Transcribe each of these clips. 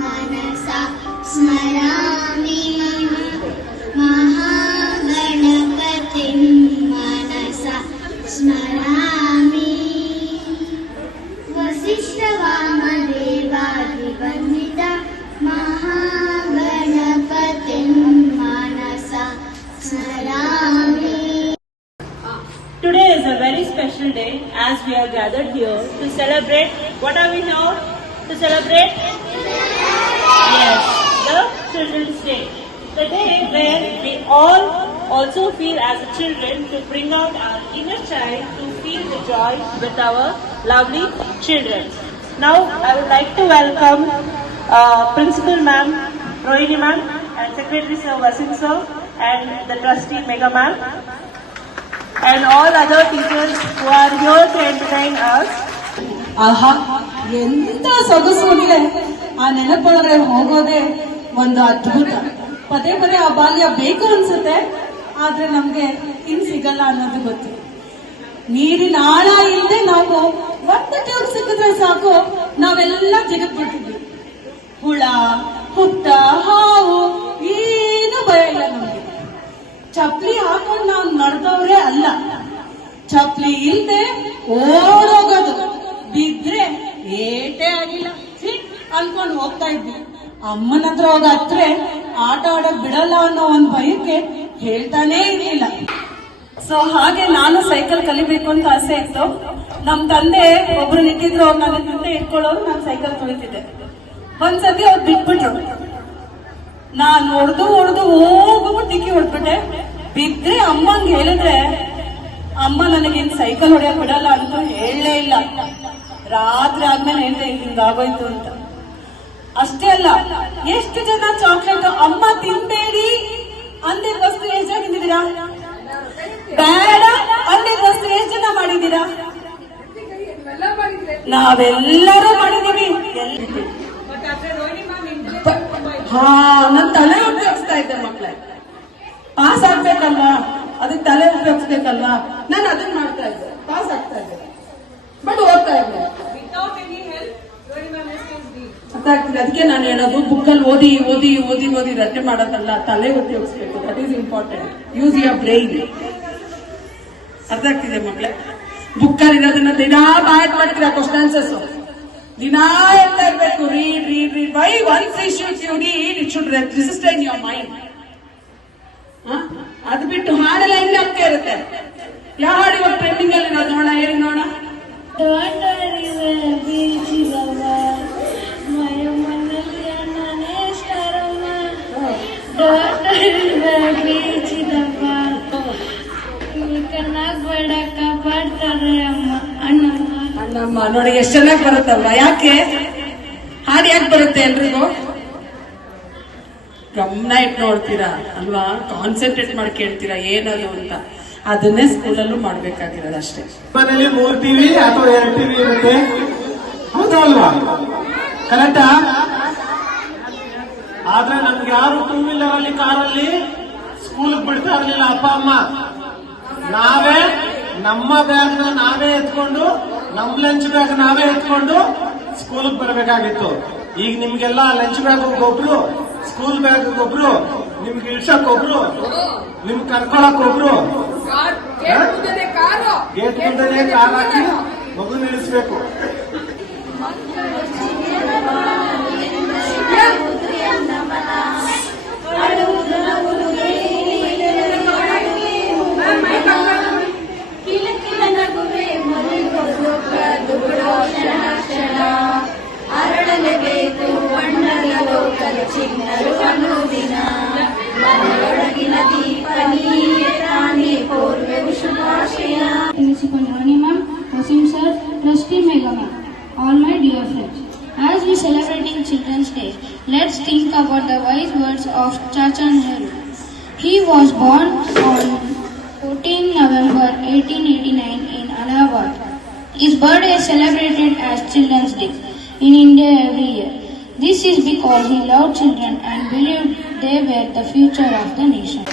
मनसा स्मरामि महागणपतिं मनसा स्मरामि वसिष्ठवामदेवादिवन्दिता महागणपतिं मनसा स्मरामि. Today is a very special day as we are gathered here to celebrate. What are we here to celebrate? Yes, the Children's Day. The day when we all also feel as children to bring out our inner child to feel the joy with our lovely children. Now I would like to welcome Principal Ma'am, Rohini Ma'am, and Secretary Sir Vasim Sir, and the Trustee Mega Ma'am, and all other teachers who are here to entertain us. ಆಹಾ, ಎಂತ ಸೊಗಸು ಅಂದ್ರೆ ಆ ನೆನಪೊಳಗೆ ಹೋಗೋದೇ ಒಂದು ಅದ್ಭುತ. ಪದೇ ಪದೇ ಆ ಬಾಲ್ಯ ಬೇಕು ಅನ್ಸುತ್ತೆ, ಆದ್ರೆ ನಮ್ಗೆ ಇನ್ ಸಿಗಲ್ಲ ಅನ್ನೋದು ಗೊತ್ತು. ನೀರಿನ ಆಳ ಇಲ್ಲದೆ ನಾವು ಒಂದು ಟ್ಯೂಬ್ ಸಿಕ್ಕಿದ್ರೆ ಸಾಕು, ನಾವೆಲ್ಲ ಜಗತ್ ಬಿಟ್ಟಿದ್ವಿ. ಹುಳ, ಹುತ್ತ, ಹಾವು ಏನು ಭಯ ಇಲ್ಲ ನಮ್ಗೆ. ಚಪ್ಲಿ ಹಾಕೊಂಡು ನಾವು ನಡೆದವ್ರೆ ಅಲ್ಲ, ಚಪ್ಲಿ ಇಲ್ದೆ ಓಡೋಗೋದು, ಬಿದ್ರೆ ಏಟೇ ಆಗಿಲ್ಲ ಅನ್ಕೊಂಡು ಹೋಗ್ತಾ ಇದ್ವಿ. ಅಮ್ಮನ ಹತ್ರ ಹೋಗ ಹತ್ರೆ ಆಟ ಆಡಕ್ ಬಿಡಲ್ಲ ಅನ್ನೋ ಒಂದು ಭಯಕ್ಕೆ ಹೇಳ್ತಾನೇ ಇರ್ಲಿಲ್ಲ. ಸೊ ಹಾಗೆ ನಾನು ಸೈಕಲ್ ಕಲಿಬೇಕು ಅಂತ ಆಸೆ ಇತ್ತು. ನಮ್ ತಂದೆ ಒಬ್ರು ನಿಂತಿದ್ರು, ನನ್ನ ತಂದೆ ಇಟ್ಕೊಳ್ಳೋರು, ನಾನು ಸೈಕಲ್ ಕಲಿತಿದ್ದೆ. ಒಂದ್ಸತಿ ಅವ್ರು ಬಿಟ್ಬಿಟ್ರು, ನಾನ್ ಹೊಡೆದು ಹೋಗ್ಬಿಟ್ಟು ದಿಕ್ಕಿ ಹೊಡ್ಬಿಟ್ಟೆ. ಬಿದ್ರೆ ಅಮ್ಮಂಗೆ ಹೇಳಿದ್ರೆ ಅಮ್ಮ ನನಗಿನ್ ಸೈಕಲ್ ಹೊಡೆಯಕ್ ಬಿಡಲ್ಲ ಅಂತ ಹೇಳಲೇ ಇಲ್ಲ. ರಾತ್ರಿ ಆದ್ಮೇಲೆ ಹೇಳಿದೆ ಹಿಂಗಾಗೋಯ್ತು ಅಂತ. ಅಷ್ಟೇ ಅಲ್ಲ, ಎಷ್ಟು ಜನ ಚಾಕ್ಲೇಟ್ ಅಮ್ಮ ತಿನ್ಬೇಡಿ ಅಂದಿದ್ ವಸ್ತು ಎಷ್ಟು ಜನ ತಿಂದಿದ್ದೀರಾ? ಬೇಡ ಅಂದಿದ್ ವಸ್ತು ಎಷ್ಟು ಜನ ಮಾಡಿದ್ದೀರಾ? ನಾವೆಲ್ಲರೂ ಮಾಡಿದೀವಿ. ಹಾ, ನನ್ ತಲೆ ಉಪಯೋಗಿಸ್ತಾ ಇದ್ದೆ ಮಕ್ಳೇ. ಪಾಸ್ ಆಗ್ಬೇಕಲ್ವಾ, ಅದಕ್ಕೆ ತಲೆ ಉಪಯೋಗಿಸ್ಬೇಕಲ್ವಾ, ನಾನು ಅದನ್ನ ಮಾಡ್ತಾ ಇದ್ದೆ. ಪಾಸ್ ಆಗ್ತಾ ಇದ್ದೆ, ಬಟ್ ಓದ್ತಾ ಇದ್ದೆ. ಅರ್ಥ ಆಗ್ತಿದೆ. ಅದಕ್ಕೆ ನಾನು ಹೇಳೋದು, ಬುಕ್ಕಲ್ಲಿ ಓದಿ ಓದಿ ಓದಿ ಓದಿ ರಚನೆ ಮಾಡೋದಲ್ಲ, ತಲೆ ಉಪಯೋಗಿಸ್ಬೇಕು. That is important. Use your brain. ಅರ್ಥ ಆಗ್ತಿದೆ ಮಕ್ಳೇ? ಬುಕ್ಕಲ್ಲಿ ಇರೋದನ್ನ ದಿನಾ ಬಾಯ್ ಮಾಡ್ತೀರಾ, ಕ್ವಶನ್ ಆನ್ಸರ್ಸ್ ದಿನಾ ಹೇಳ್ತಾ ಇರ್ಬೇಕು. Read read read. Why once you read, it should register in your mind. ಅದು ಬಿಟ್ಟು ಹಾಡೆಲ್ಲ ಹೆಂಗೆ ಆಗ್ತಾ ಇರುತ್ತೆ. ಯಾವ ಹಾಡು ಇವಾಗ ಟ್ರೆಂಡಿಂಗ್ ಅಲ್ಲಿ ಇರೋದು ನೋಡ, ಹೇಳಿ ನೋಡ. ಅಣ್ಣಮ್ಮ ನೋಡಿ ಎಷ್ಟು ಚೆನ್ನಾಗಿ ಬರುತ್ತಲ್ವಾ. ಯಾಕೆ ಹಾಡು ಯಾಕೆ ಬರುತ್ತೆ ಎಲ್ರಿಗೂ? ಗಮನ ಇಟ್ಟು ನೋಡ್ತೀರಾ ಅಲ್ವಾ, ಕಾನ್ಸಂಟ್ರೇಟ್ ಮಾಡಿ ಕೇಳ್ತೀರಾ ಏನದು ಅಂತ. ಅದನ್ನೇ ಸ್ಕೂಲಲ್ಲೂ ಮಾಡ್ಬೇಕಾಗಿರೋದು ಅಷ್ಟೇ. ಮನೇಲಿ 3 ಟಿವಿ ಅಥವಾ 2 ಟಿವಿ ಇರುತ್ತೆ, ಹೌದಾ ಅಲ್ವಾ? ಕರೆಕ್ಟಾ? ಆದ್ರೆ ನಮ್ಗೆ ಯಾರು 2 ವೀಲರ್ ಅಲ್ಲಿ, ಕಾರಲ್ಲಿ ಸ್ಕೂಲ್ ಬಿಡ್ತಾ ಇರ್ಲಿಲ್ಲ ಅಪ್ಪ ಅಮ್ಮ. ನಾವೇ ನಮ್ಮ ಬ್ಯಾಗ್ ನಾವೇ ಎತ್ಕೊಂಡು, ನಮ್ ಲಂಚ್ ಬ್ಯಾಗ್ ನಾವೇ ಎತ್ಕೊಂಡು ಸ್ಕೂಲ್ ಬರಬೇಕಾಗಿತ್ತು. ಈಗ ನಿಮ್ಗೆಲ್ಲ ಲಂಚ್ ಬ್ಯಾಗ್ ಒಬ್ರು, ಸ್ಕೂಲ್ ಬ್ಯಾಗ್ ಒಬ್ರು, ನಿಮ್ಗೆ ಇಳ್ಸಕ್ ಒಬ್ರು, ನಿಮ್ ಕರ್ಕೊಳಕ್ ಒಬ್ರು, ಗೇಟ್ ಮುಂದೆನೆ ಕಾರ್ ಹಾಕಿ ಮಗು ನಿಲ್ಲಿಸ್ಬೇಕು. ಅರಳಲೇಬೇಕು ಬಣ್ಣದ ಲೋಕದ ಚಿನ್ನರು ಅನ್ನುದಿನ ಮನೆಯೊಳಗಿನ ದೀಪ ನೀಯೇ ತಾನೇ ಕೋರ್ವೆವು ಶುಭಾಶಯ. Principal Rohini Ma'am, Vasim Sir, Trustee Mega Ma'am, all my dear friends. As we celebrating Children's Day, let's think about the wise words of Chacha Nehru. He was born on 14 November 1889 in Allahabad. His birthday is celebrated as Children's Day in India every year. This is because he loved children and believed they were the future of the nation.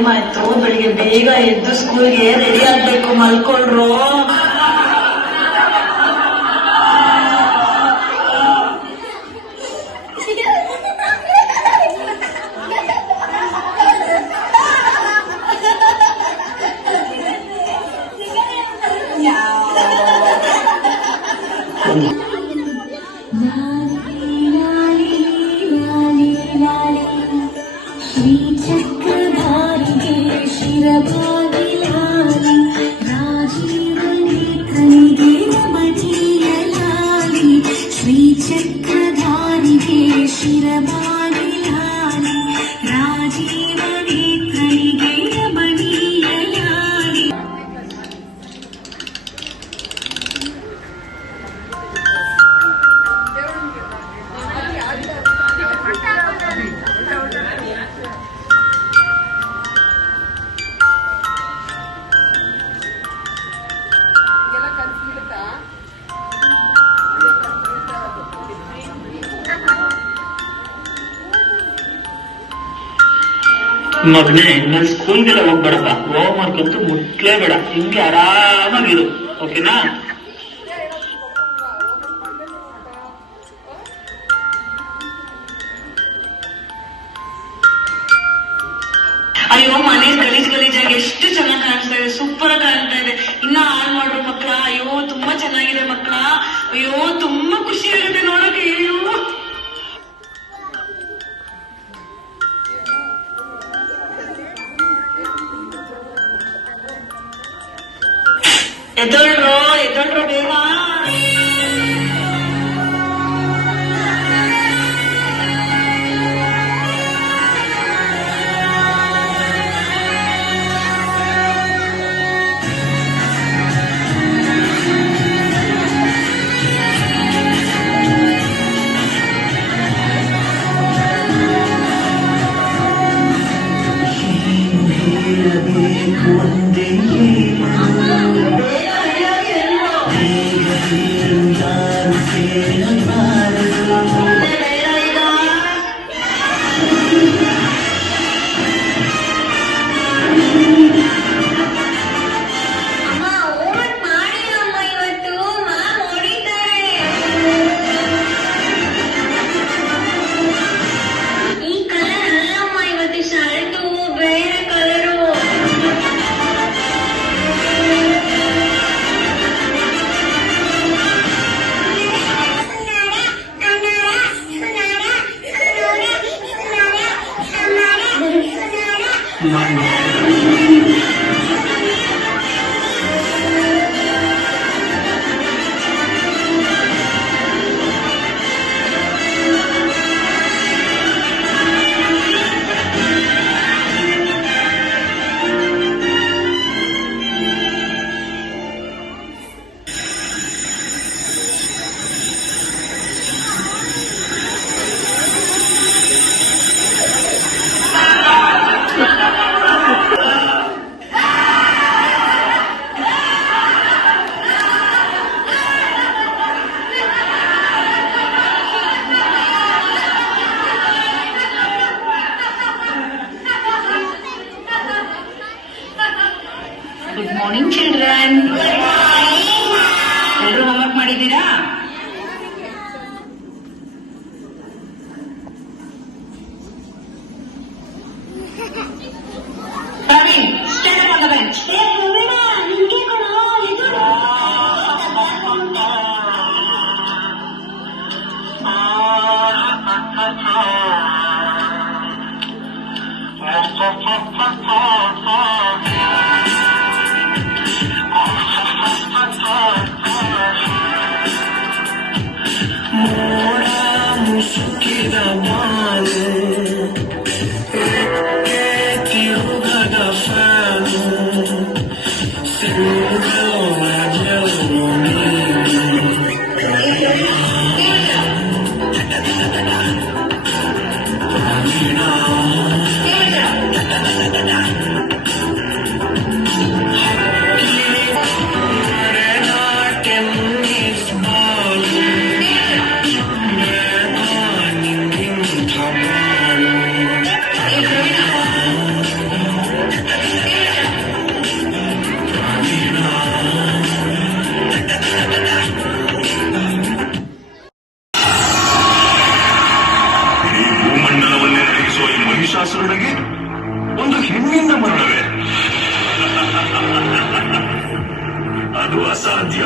Time ಆಯ್ತು. ಬೆಳಿಗ್ಗೆ ಬೇಗ ಎದ್ದು ಸ್ಕೂಲ್ಗೆ ready ಆಗ್ಬೇಕು. ಮಲ್ಕೊಳ್ರು. ಮಗನೇ, ನನ್ ಸ್ಕೂಲ್ಗೆಲ್ಲ ಹೋಗ್ಬೇಡಪ್ಪ. Home work ಅಂತೂ ಮುಟ್ಲೇ ಬೇಡ. ಹಿಂಗೆ ಆರಾಮಾಗಿರು, ಓಕೆನಾ? ಅಯ್ಯೋ, ಮನೆ ಗಲೀಜಾಗಿ ಎಷ್ಟು ಚೆನ್ನಾಗಿ ಕಾಣಿಸ್ತಾ ಇದೆ. ಸೂಪರ್ ಆಗಿ ಕಾಣ್ತಾ ಇದೆ. ಇನ್ನ ಹಾಳು ಮಾಡ್ರು ಮಕ್ಕಳ. ಅಯ್ಯೋ, ತುಂಬಾ ಚೆನ್ನಾಗಿದೆ ಮಕ್ಕಳ. ಅಯ್ಯೋ, ತುಂಬಾ ಖುಷಿ ಆಗುತ್ತೆ ನೋಡಕ್ಕೆ. ಅಯ್ಯೋ, ಎದ್ದೊಳ್ರು ಬೇಗ. Good morning children. ಎಲ್ಲರೂ ಹೋಮ್ವರ್ಕ್ ಮಾಡಿದ್ದೀರಾ? Praveen, stand up on the bench. ಅದು ಅಸಾಧ್ಯ.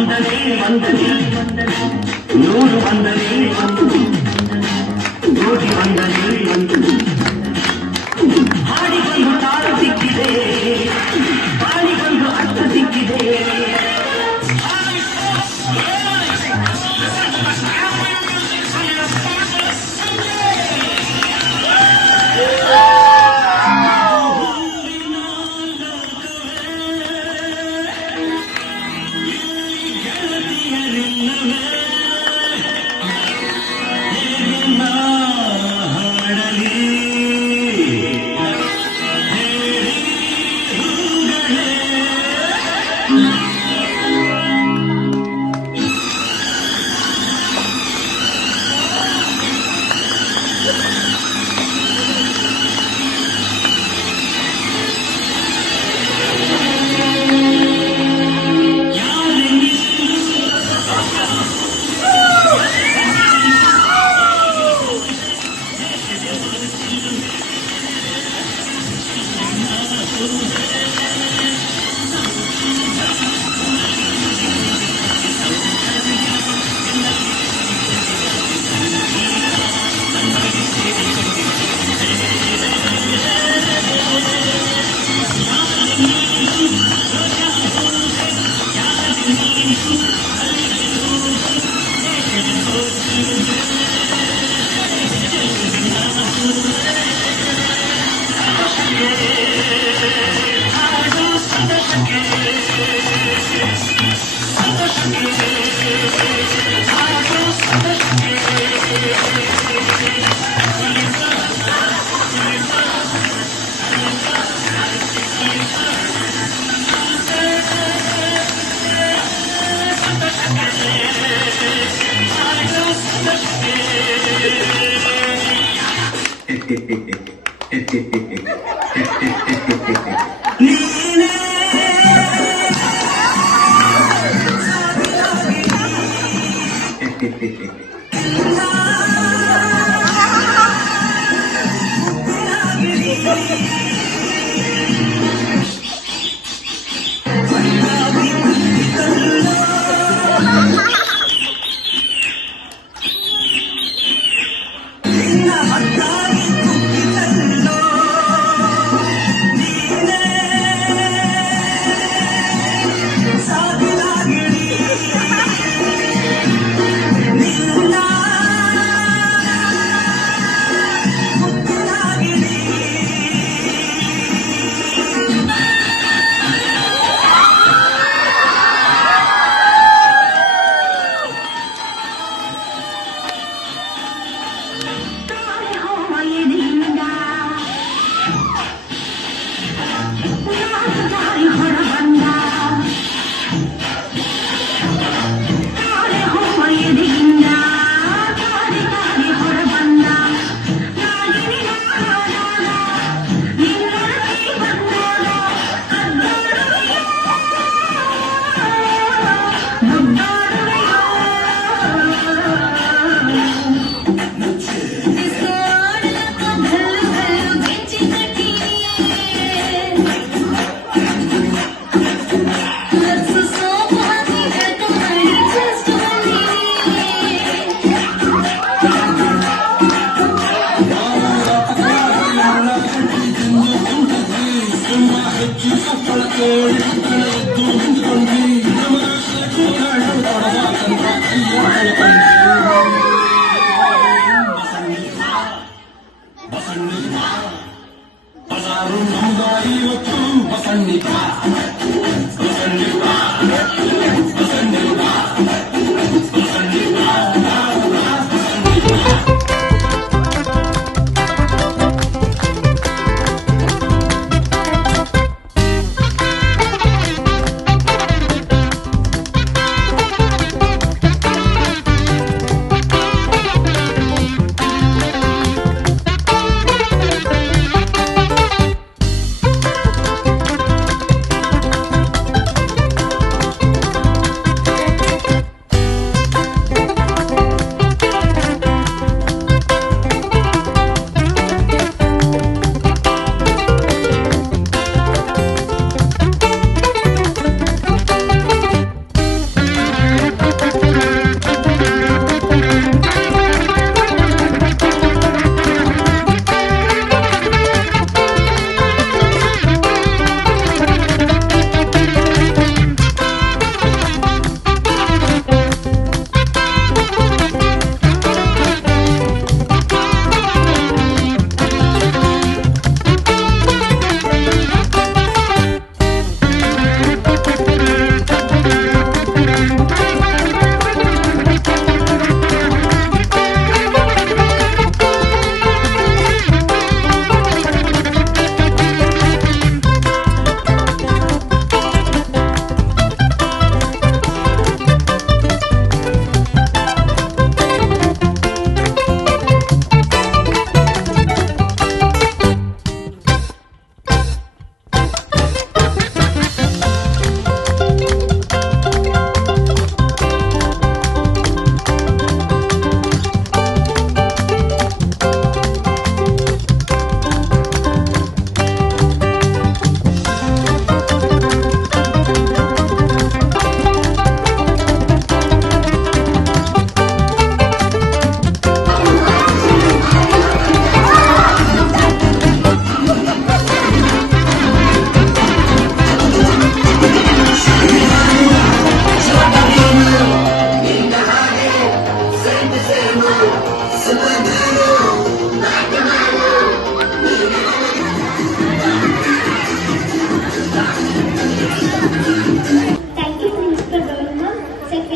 ಬಂದರೆ ಬಂದರೆ ನೂರು ಬಂದರೆ ಕೋಟಿ ಬಂದರೆ ಹಾಡಿಗೊಂದು ತಾಳ ಸಿಕ್ಕಿದೆ ಬಾಳಿಗೊಂದು ಅರ್ಥ ಸಿಕ್ಕಿದೆ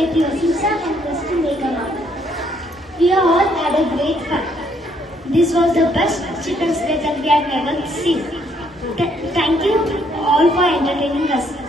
with Yosimsa and Trustee Megama. We all had a great fun. This was the best Children's Day that we have ever seen. Thank you all for entertaining us.